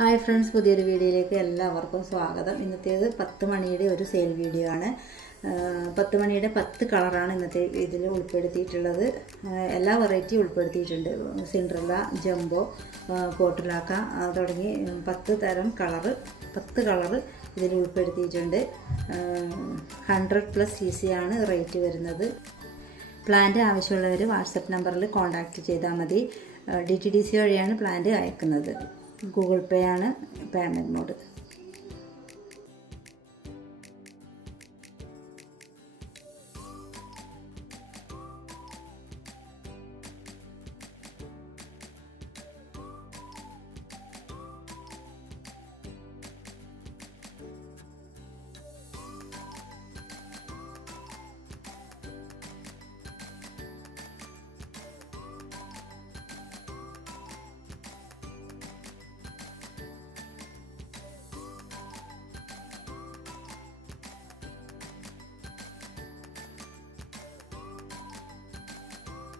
Hi friends, പുതിയൊരു വീഡിയോയിലേക്ക് എല്ലാവർക്കും സ്വാഗതം. ഇന്നത്തേത് 10 മണിയുടെ ഒരു സെയിൽ വീഡിയോ ആണ്. 10 മണിയുടെ 10 കളറാണ് ഇന്നത്തെ ഇതിൽ ഉൾപ്പെടുത്തിയിട്ടുള്ളത്. എല്ലാ വെറൈറ്റിയും ഉൾപ്പെടുത്തിയിട്ടുണ്ട്. സിൻഡ്രല്ല, ജംബോ, പോട്ടിലാക്ക തുടങ്ങി 10 തരം കളറ് 10 കളറ് ഇതിൽ ഉൾപ്പെടുത്തിയിട്ടുണ്ട്. 100+ CC ആണ് റേറ്റ് വരുന്നത്. പ്ലാന്റ് ആവശ്യമുള്ളവർ വാട്സപ്പ് നമ്പറിൽ കോൺടാക്റ്റ് ചെയ്താൽ മതി. DTDC വഴിയാണ് പ്ലാന്റ് അയക്കുന്നത്. ഗൂഗിൾ പേ ആണ് പേയ്മെൻറ്റ് മോഡ്.